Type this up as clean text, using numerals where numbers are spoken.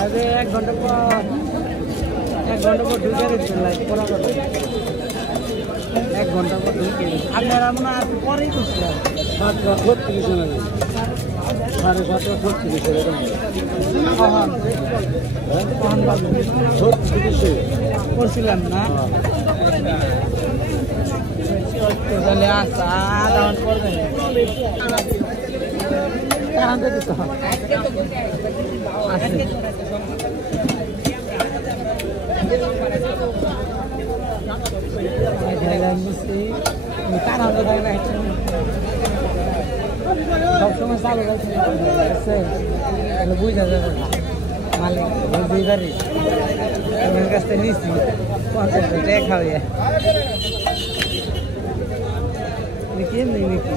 আরে 1 ঘন্টা পর ঢুকে গেছে লাইভ করা কথা 1 ঘন্টা পর ঢুকে গেছে আপনারা মনে হয় পরেই করছিলেন 7:36 না 7:36 এরকম করছিলাম না তাহলে আচ্ছা আধা ঘন্টা করবেন কারণ তো আছে সবসময় চালু আছে বুঝা যাবে না মালিক বুঝতেই পারি আমার কাছ থেকে নিচ্ছি 50 টাকা খাওয়াইয়া কেমনি নাকি